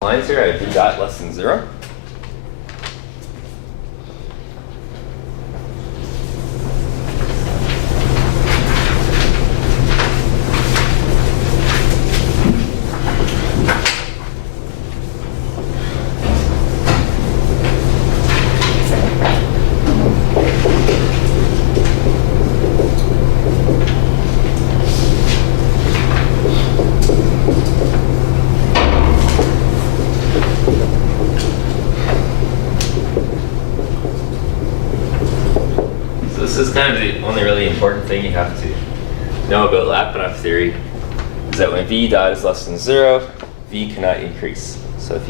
Lines here, I have v dot less than 0. This is kind of the only really important thing you have to know about Lyapunov theory, is that when v dot is less than 0, v cannot increase. So if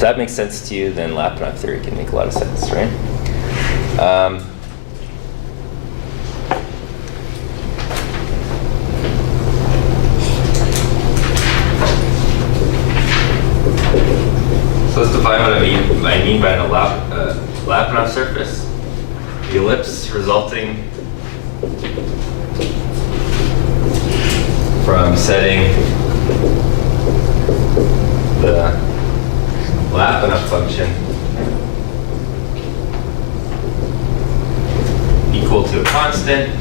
that makes sense to you, then Lyapunov theory can make a lot of sense, right? So let's define what I mean by an Lyapunov surface. The ellipse resulting from setting the Lyapunov function equal to a constant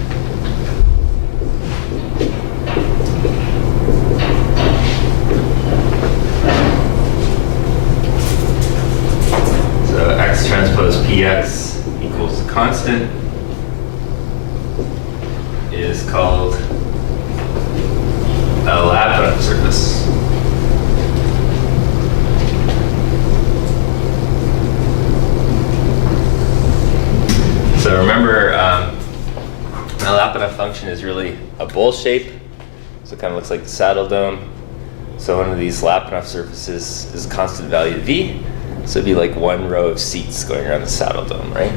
so x transpose px equals constant is called a Lyapunov surface. So remember, a Lyapunov function is really a bowl shape, so it kind of looks like the saddle dome. So one of these Lyapunov surfaces is constant value v. So it'd be like one row of seats going around the saddle dome, right?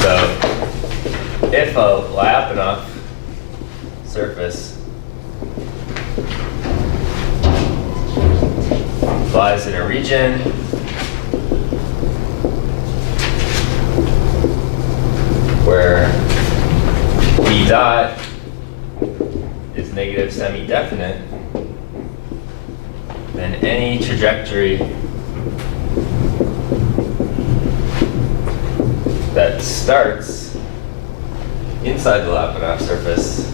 So if a Lyapunov surface lies in a region where v dot is negative semi-definite, then any trajectory that starts inside the Lyapunov surface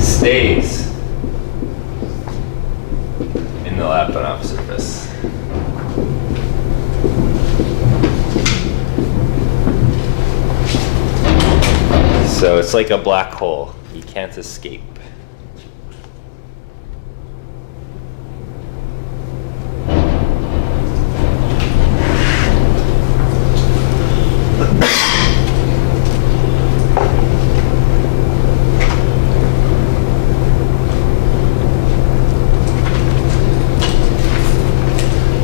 stays in the Lyapunov surface. So it's like a black hole. You can't escape.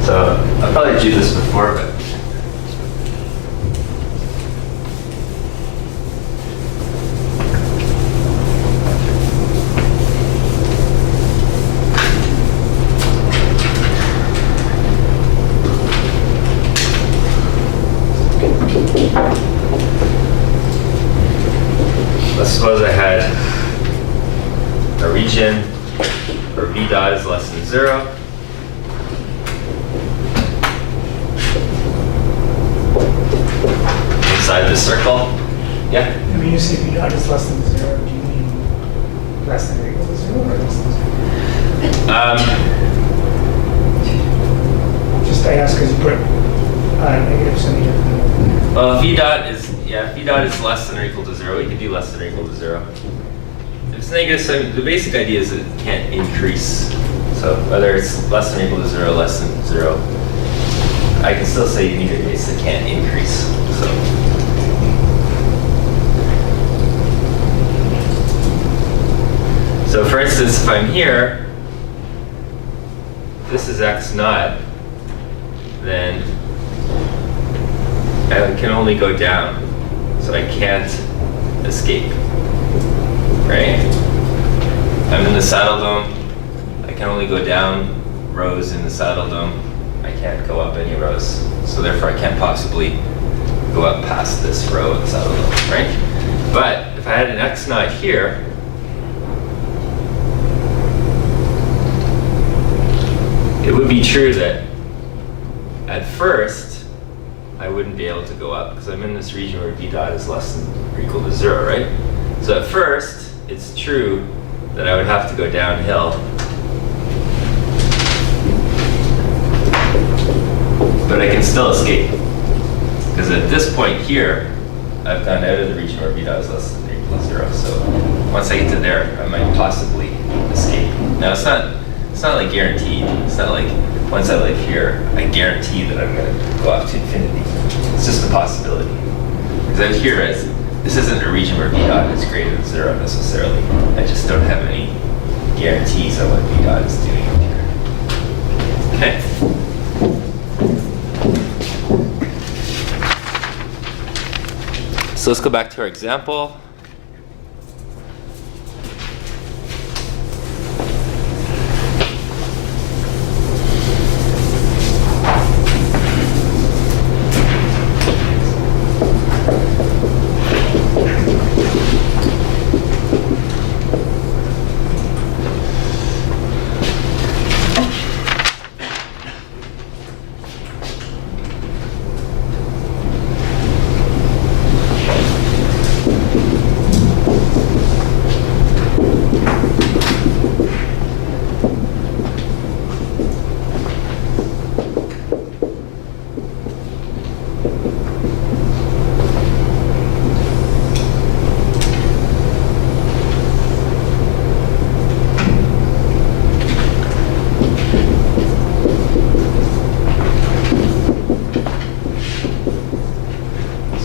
So I've probably do this before, but let's suppose I had a region where v dot is less than 0. Inside this circle. Yeah? And when you say v dot is less than 0, do you mean less than or equal to 0 or less than 0? Just I ask because you put negative semi-definite. Well, v dot is less than or equal to 0. You can do less than or equal to 0. If it's negative semi, the basic idea is it can't increase. So whether it's less than or equal to 0, less than 0, I can still say in either case it can't increase. So So for instance, if I'm here, this is x naught, then I can only go down, so I can't escape, right? I'm in the saddle dome, I can only go down rows in the saddle dome, I can't go up any rows, so therefore I can't possibly go up past this row of the saddle dome, right? But if I had an x naught here, it would be true that at first I wouldn't be able to go up because I'm in this region where v dot is less than or equal to 0, right? So at first it's true that I would have to go downhill, but I can still escape because at this point here I've gone out of the region where v dot is less than or equal to 0. So once I get to there, I might possibly escape. Now it's not like guaranteed. It's not like once I live here, I guarantee that I'm going to go up to infinity. It's just a possibility. Because out here, this isn't a region where v dot is greater than 0 necessarily. I just don't have any guarantees on what v dot is doing out here. Okay? So let's go back to our example.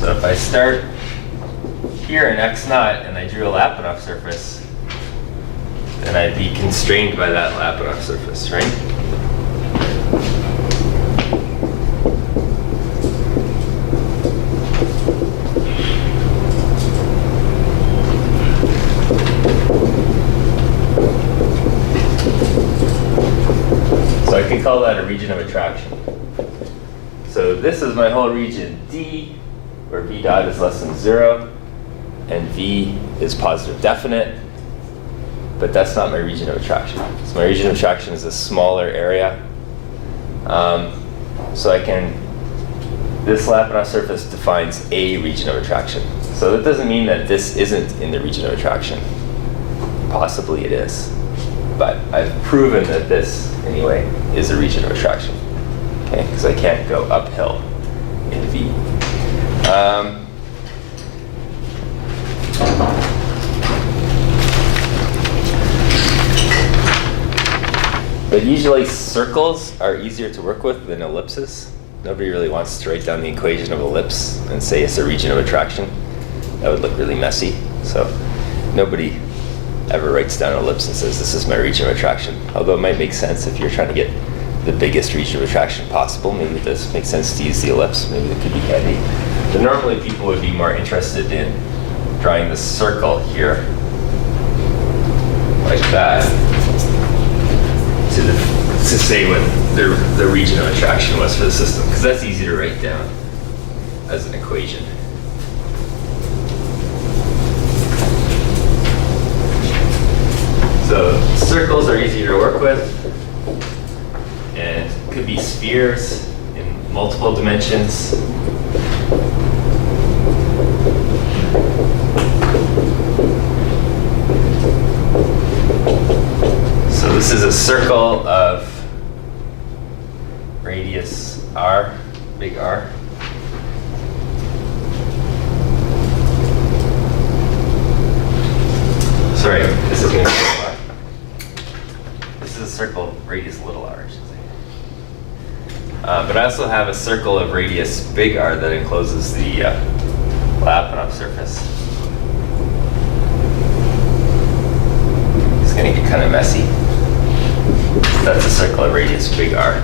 If I start here in x naught and I drew a Lyapunov surface, then I'd be constrained by that Lyapunov surface, right? So I can call that a region of attraction. So this is my whole region D, where v dot is less than 0, and v is positive definite, but that's not my region of attraction. So my region of attraction is a smaller area. So this Lyapunov surface defines a region of attraction. So that doesn't mean that this isn't in the region of attraction. Possibly it is. But I've proven that this, anyway, is a region of attraction. Okay, because I can't go uphill in v. But usually circles are easier to work with than ellipses. Nobody really wants to write down the equation of ellipse and say it's a region of attraction. That would look really messy. So nobody ever writes down an ellipse and says this is my region of attraction. Although it might make sense if you're trying to get the biggest region of attraction possible. Maybe it does make sense to use the ellipse. Maybe it could be handy. But normally people would be more interested in drawing the circle here, like that, to say what the region of attraction was for the system, because that's easy to write down as an equation. So circles are easier to work with, and could be spheres in multiple dimensions. So this is a circle of radius r, big R. Sorry, this is going to be little r. This is a circle radius little r, I should say. But I also have a circle of radius big R that encloses the Lyapunov surface. It's going gonna get kind of messy. That's a circle of radius big R.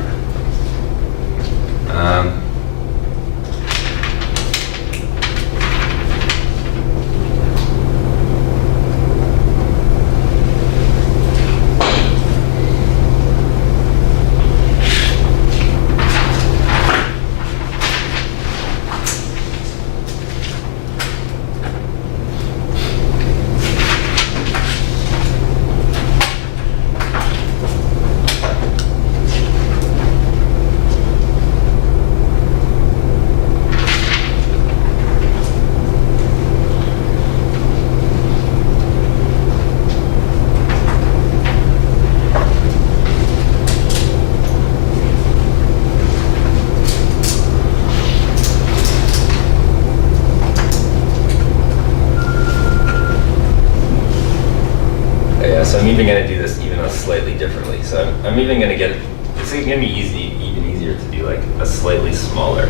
So I'm even going to do this even slightly differently. So I'm even going to get, it's going to be even easier to do like a slightly smaller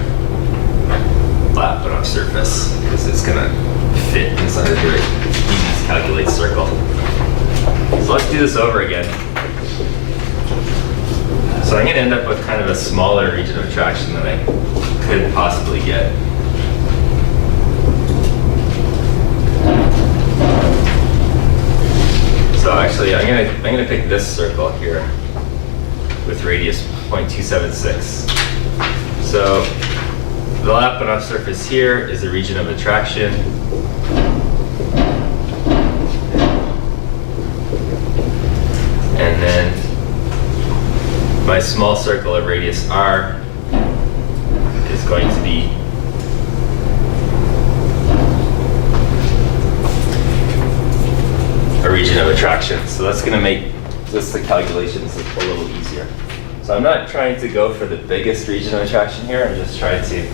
Lyapunov surface because it's going to fit inside a very easy to calculate circle. So let's do this over again. So I'm going to end up with kind of a smaller region of attraction than I could possibly get. So actually, I'm gonna pick this circle here with radius 0.276. So the Lyapunov surface here is the region of attraction. And then my small circle of radius R is going to be a region of attraction. So that's going to make just the calculations a little easier. So I'm not trying to go for the biggest region of attraction here. I'm just trying to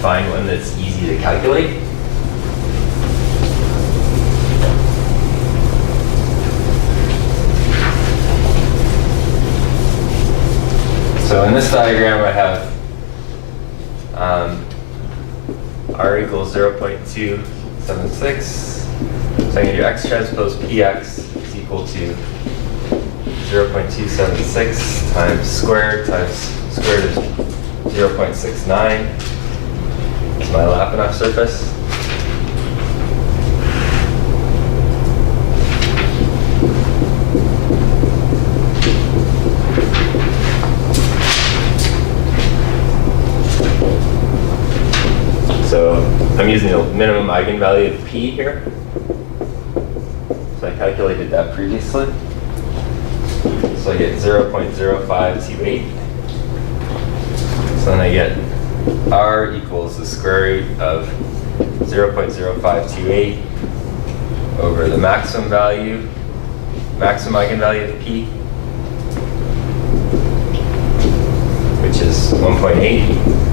find one that's easy to calculate. So in this diagram I have R equals 0.276. So I'm going to do x transpose px is equal to 0.276 times square root of 0.69. It's my Lyapunov surface. So I'm using the minimum eigenvalue of p here. So I calculated that previously. So I get 0.0528. So then I get R equals the square root of 0.0528 over the maximum eigenvalue of p, which is 1.8.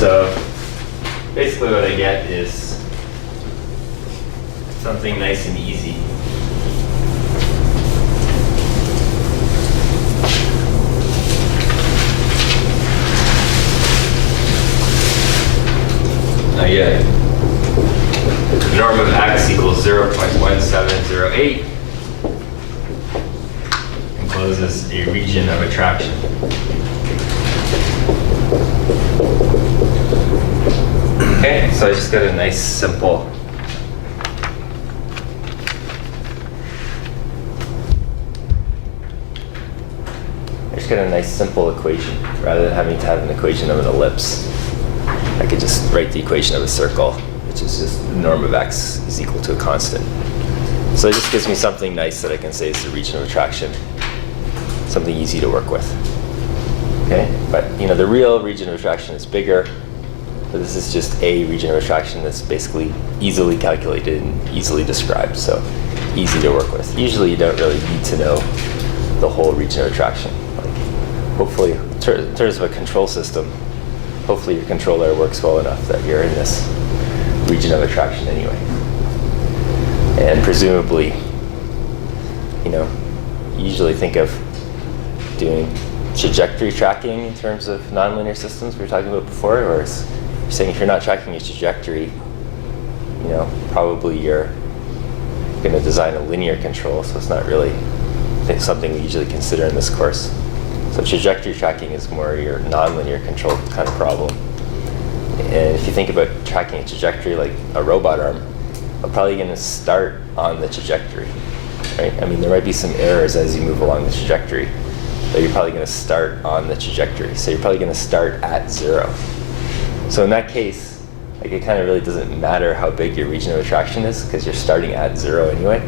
So basically what I get is something nice and easy. I get norm of x equals 0.1708, encloses a region of attraction. Okay, so I just got a nice simple get a nice simple equation rather than having to have an equation of an ellipse. I could just write the equation of a circle, which is just the norm of x is equal to a constant. So it just gives me something nice that I can say is the region of attraction, something easy to work with. Okay, but the real region of attraction is bigger, but this is just a region of attraction that's basically easily calculated and easily described, so easy to work with. Usually you don't really need to know the whole region of attraction. Like, hopefully, in terms of a control system, hopefully your controller works well enough that you're in this region of attraction anyway. And presumably, you usually think of doing trajectory tracking in terms of nonlinear systems we were talking about before, or you're saying if you're not tracking a trajectory, probably you're going to design a linear control, so it's not really something we usually consider in this course. So trajectory tracking is more your nonlinear control kind of problem. And if you think about tracking a trajectory like a robot arm, I'm probably going to start on the trajectory, right? I mean, there might be some errors as you move along the trajectory, but you're probably going to start on the trajectory. So you're probably going to start at 0. So in that case, like, it kind of really doesn't matter how big your region of attraction is because you're starting at 0 anyway.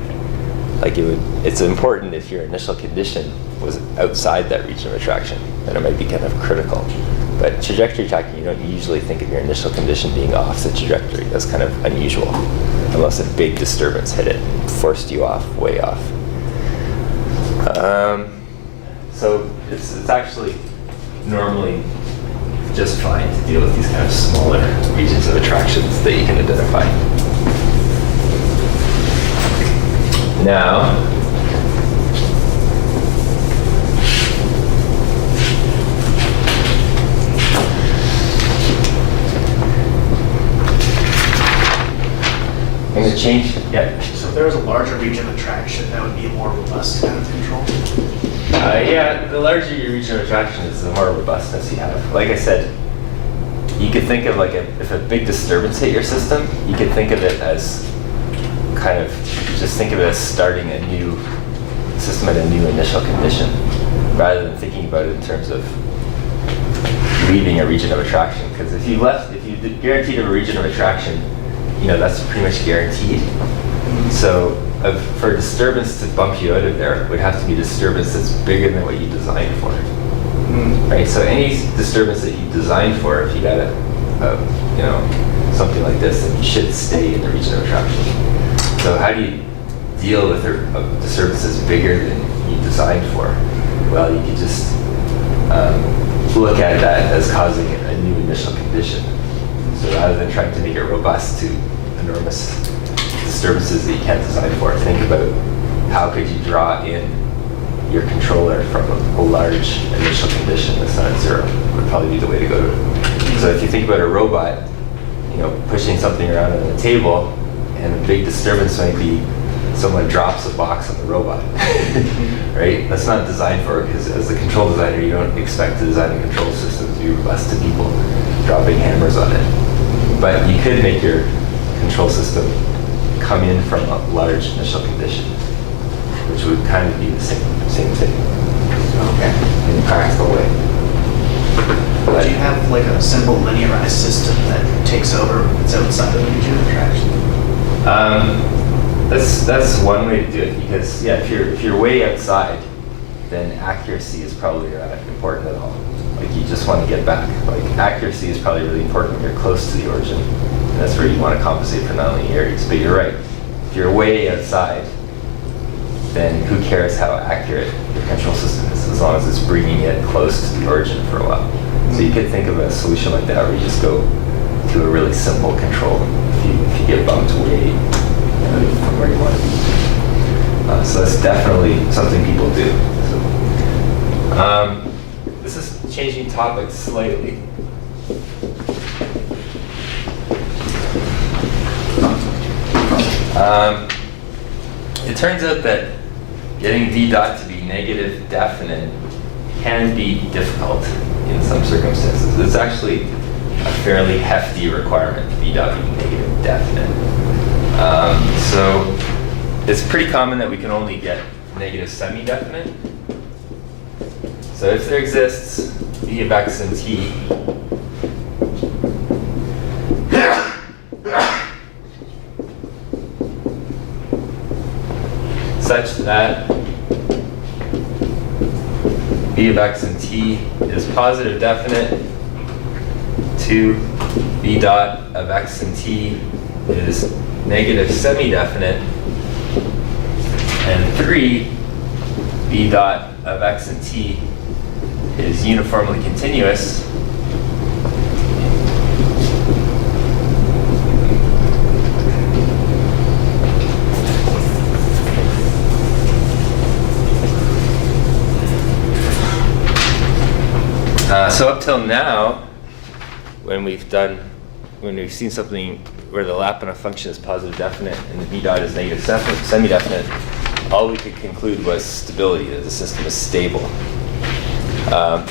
Like, it's important if your initial condition was outside that region of attraction, then it might be kind of critical. But trajectory tracking, you don't usually think of your initial condition being off the trajectory. That's kind of unusual, unless a big disturbance hit it, forced you off, way off. So it's actually normally just fine to deal with these kind of smaller regions of attractions that you can identify. Now, I'm going to change. Yeah. So if there was a larger region of attraction, that would be a more robust kind of control? Yeah, the larger your region of attraction is, the more robustness you have. Like I said, you could think of if a big disturbance hit your system, you could think of it as just think of it as starting a new system at a new initial condition, rather than thinking about it in terms of leaving a region of attraction. Because if you guaranteed a region of attraction, that's pretty much guaranteed. So for a disturbance to bump you out of there, it would have to be a disturbance that's bigger than what you designed for. Right? So any disturbance that you designed for, if you got something like this, then you should stay in the region of attraction. So how do you deal with a disturbance that's bigger than you designed for? Well, you could just look at that as causing a new initial condition. So rather than trying to make it robust to enormous disturbances that you can't design for, think about how could you draw in your controller from a large initial condition that's not 0 would probably be the way to go to it. So if you think about a robot, pushing something around on the table, and a big disturbance might be someone drops a box on the robot, right? That's not designed for it, because as a control designer, you don't expect to design a control system to be robust to people dropping hammers on it. But you could make your control system come in from a large initial condition, which would kind of be the same thing. Okay. In a practical way. Would you have like a simple linearized system that takes over that's outside of the region of attraction? That's one way to do it, because if you're way outside, then accuracy is probably not important at all. Like, you just want to get back. Like, accuracy is probably really important when you're close to the origin, and that's where you want to compensate for nonlinearities. But you're right. If you're way outside, then who cares how accurate your control system is, as long as it's bringing it close to the origin for a while. So you could think of a solution like that where you just go to a really simple control if you get bumped way from where you want to be. So that's definitely something people do. So, this is changing topics slightly. It turns out that getting v dot to be negative definite can be difficult in some circumstances. It's actually a fairly hefty requirement, v dot being negative definite. So it's pretty common that we can only get negative semi-definite. So if there exists v of x and t such that v of x and t is positive definite, 2 v dot of x and t is negative semi-definite, and 3 v dot of x and t is uniformly continuous, so up till now, when we've seen something where the Lyapunov function is positive definite and the v dot is negative semi-definite, all we could conclude was stability, that the system is stable.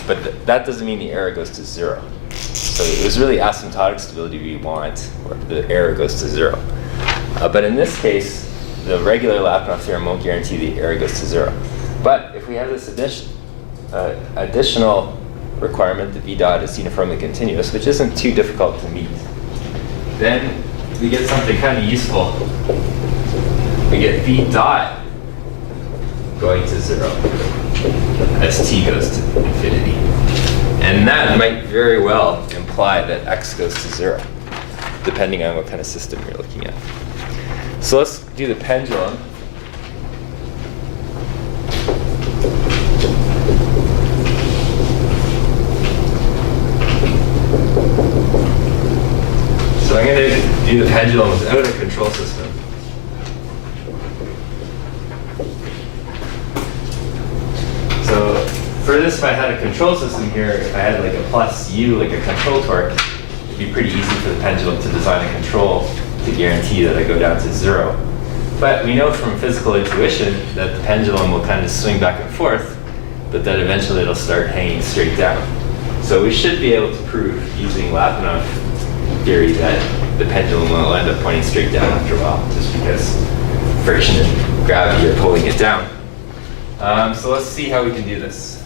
But that doesn't mean the error goes to 0. So it was really asymptotic stability we want, where the error goes to 0. But in this case, the regular Lyapunov theorem won't guarantee the error goes to 0. But if we have this additional requirement that v dot is uniformly continuous, which isn't too difficult to meet, then we get something kind of useful. We get v dot going to 0 as t goes to infinity. And that might very well imply that x goes to 0, depending on what kind of system you're looking at. So let's do the pendulum. So I'm going to do the pendulum without a control system. So for this, if I had a control system here, if I had like a plus u, like a control torque, it'd be pretty easy for the pendulum to design a control to guarantee that I go down to 0. But we know from physical intuition that the pendulum will kind of swing back and forth, but that eventually it'll start hanging straight down. So we should be able to prove using Lyapunov theory that the pendulum will end up pointing straight down after a while, just because friction and gravity are pulling it down. So let's see how we can do this.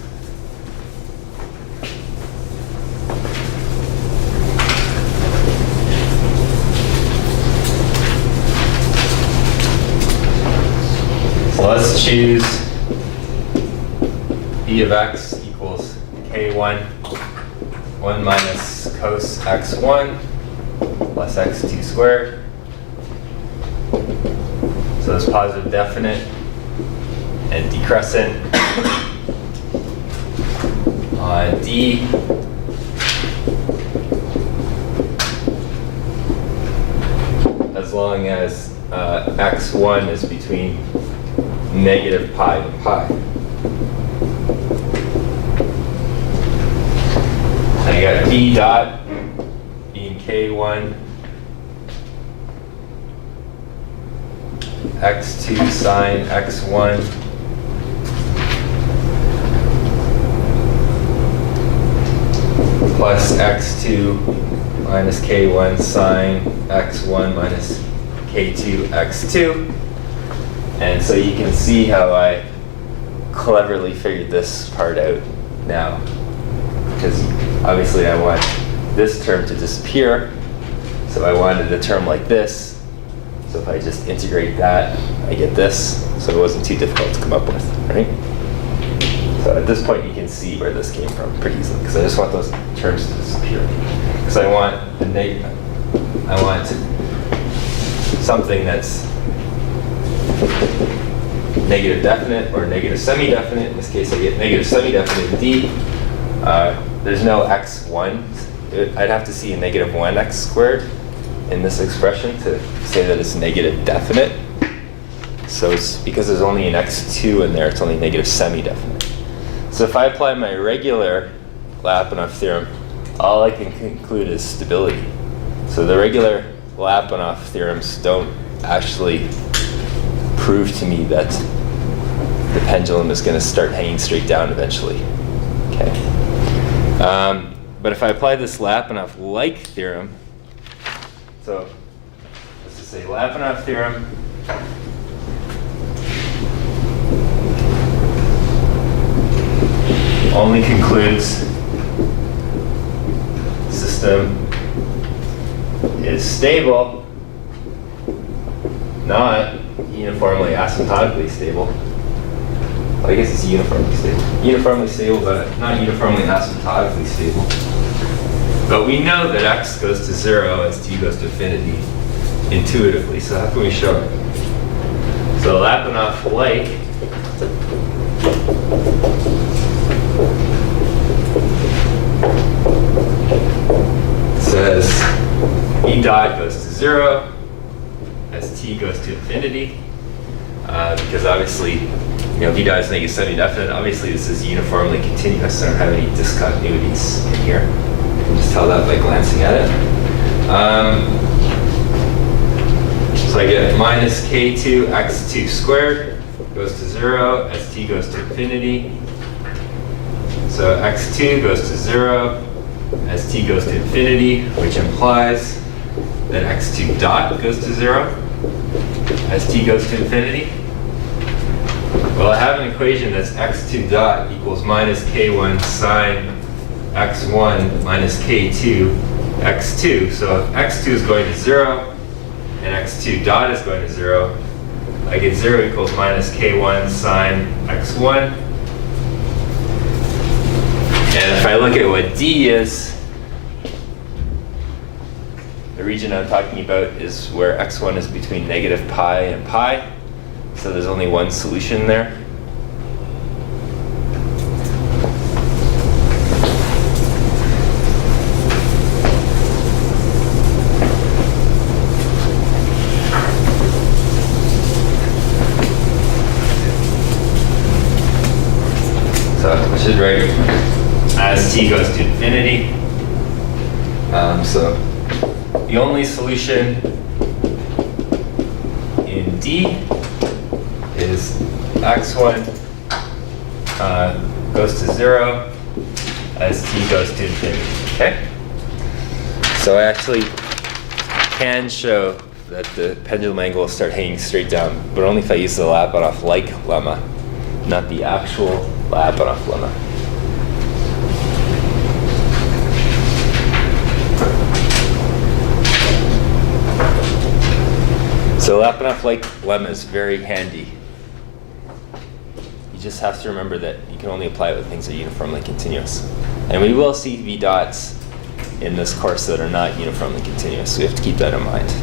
So let's choose v of x equals k1, 1 minus cos x1 plus x2 squared. So it's positive definite and decrescent on d as long as x1 is between negative pi and pi. And I got v dot being k1 x2 sine x1 plus x2 minus k1 sine x1 minus k2 x2. And so you can see how I cleverly figured this part out now, because obviously I want this term to disappear, so I wanted a term like this. So if I just integrate that, I get this. So it wasn't too difficult to come up with, right? So at this point you can see where this came from pretty easily, because I just want those terms to disappear. Because I want something that's negative definite or negative semi-definite. In this case, I get negative semi-definite d. There's no x1. I'd have to see a negative 1x squared in this expression to say that it's negative definite. So it's because there's only an x2 in there, it's only negative semi-definite. So if I apply my regular Lyapunov theorem, all I can conclude is stability. So the regular Lyapunov theorems don't actually prove to me that the pendulum is going to start hanging straight down eventually. Okay. But if I apply this Lyapunov-like theorem, so let's just say Lyapunov theorem only concludes system is stable, not uniformly asymptotically stable. Well, I guess it's uniformly stable. Uniformly stable, but not uniformly asymptotically stable. But we know that x goes to 0 as t goes to infinity intuitively, so how can we show it? So Lyapunov like says v dot goes to 0 as t goes to infinity, because obviously, v dot is negative semi-definite. Obviously, this is uniformly continuous. I don't have any discontinuities in here. You can just tell that by glancing at it. So I get minus k2 x2 squared goes to 0 as t goes to infinity. So x2 goes to 0 as t goes to infinity, which implies that x2 dot goes to 0 as t goes to infinity. Well, I have an equation that's x2 dot equals minus k1 sine x1 minus k2 x2. So if x2 is going to 0 and x2 dot is going to 0, I get 0 equals minus k1 sine x1. And if I look at what D is, the region I'm talking about is where x1 is between negative pi and pi. So there's only one solution there. So I should write as t goes to infinity. So the only solution in D is x1 goes to 0 as t goes to infinity. Okay? So I actually can show that the pendulum angle will start hanging straight down, but only if I use the Lyapunov-like lemma, not the actual Lyapunov lemma. So Lyapunov-like lemma is very handy. You just have to remember that you can only apply it with things that are uniformly continuous. And we will see v dots in this course that are not uniformly continuous, so we have to keep that in mind.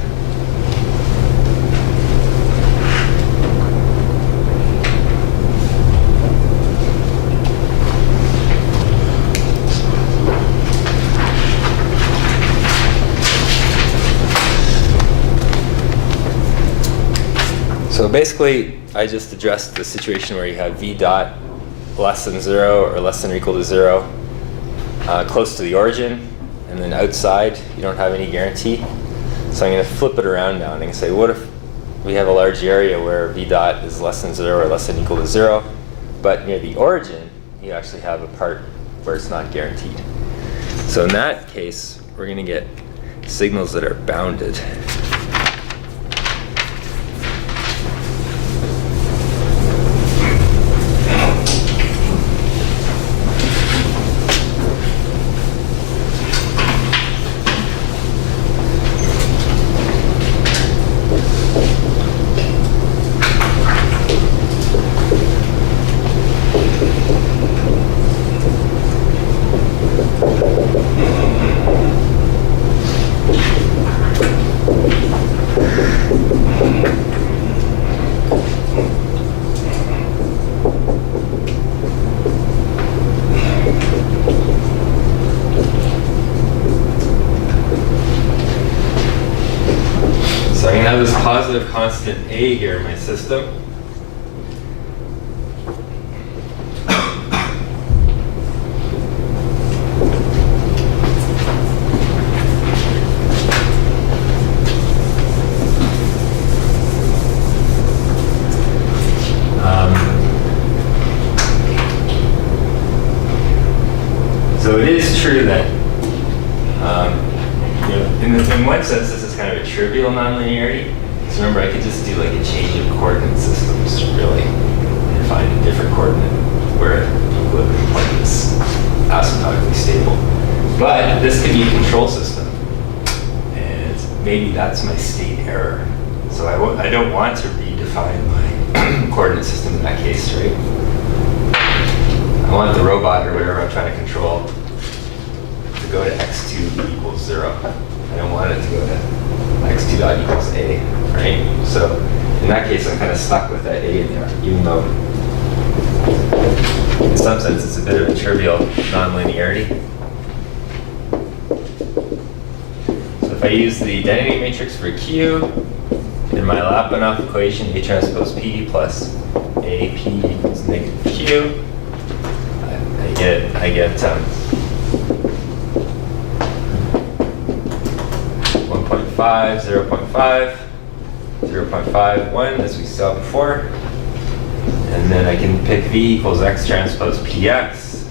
So basically, I just addressed the situation where you have v dot less than 0 or less than or equal to 0 close to the origin, and then outside you don't have any guarantee. So I'm going to flip it around now, and I'm going to say, what if we have a large area where v dot is less than 0 or less than or equal to 0, but near the origin you actually have a part where it's not guaranteed. So in that case, we're going to get signals that are bounded. So I'm going to have this positive constant A here in my system. So it is true that, in one sense, this is kind of a trivial nonlinearity. Because remember, I could just do like a change of coordinate systems, really, and find a different coordinate where equilibrium point is asymptotically stable. But this could be a control system, and maybe that's my state error. So I don't want to redefine my coordinate system in that case, right? I want the robot or whatever I'm trying to control to go to x2 equals 0. I don't want it to go to x2 dot equals a, right? So in that case, I'm kind of stuck with that a in there, even though in some sense it's a bit of a trivial nonlinearity. So if I use the identity matrix for Q in my Lyapunov equation, A transpose P plus AP equals negative Q, I get 1.5, 0.5, 0.51 as we saw before. And then I can pick V equals X transpose PX.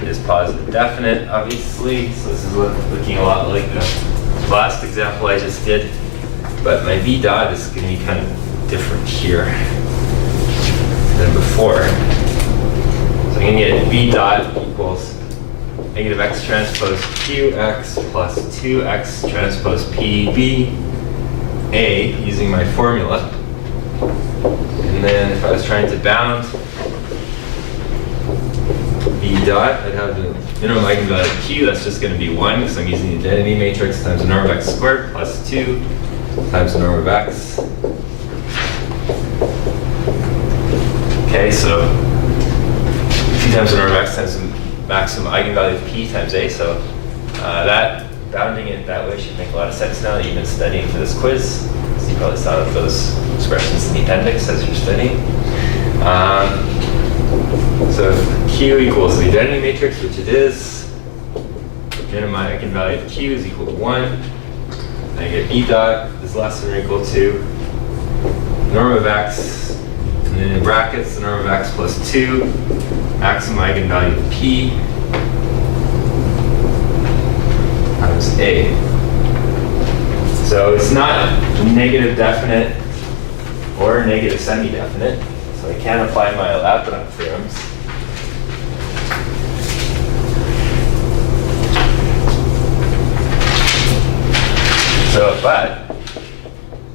It is positive definite, obviously. So this is looking a lot like the last example I just did. But my V dot is going to be kind of different here than before. So I'm going to get V dot equals negative X transpose QX plus 2X transpose PB A using my formula. And then if I was trying to bound V dot, I'd have the minimum eigenvalue of Q, that's just going to be 1 because I'm using the identity matrix times the norm of X squared plus 2 times the norm of X. Okay, so 2 times the norm of X times the maximum eigenvalue of P times A. So that bounding it that way should make a lot of sense now that you've been studying for this quiz. So you probably saw those expressions in the appendix as you're studying. So if Q equals the identity matrix, which it is, minimum eigenvalue of Q is equal to 1. I get B dot is less than or equal to norm of X, and then in brackets, the norm of X plus 2, maximum eigenvalue of P times A. So it's not negative definite or negative semi-definite, so I can't apply my Lyapunov theorems. So, but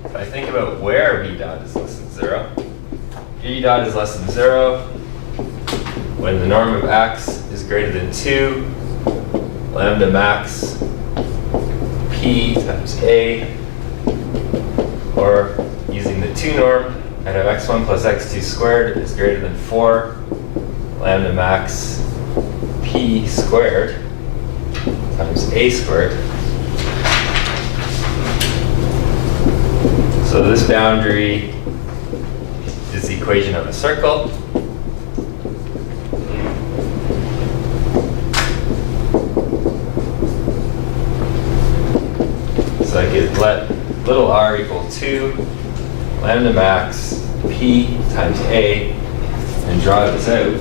if I think about where V dot is less than 0, V dot is less than 0 when the norm of X is greater than 2, lambda max P times A, or using the 2 norm, I'd have x1 plus x2 squared is greater than 4, lambda max P squared times A squared. So this boundary is the equation of a circle. So I could let little r equal 2, lambda max P times A, and draw this out.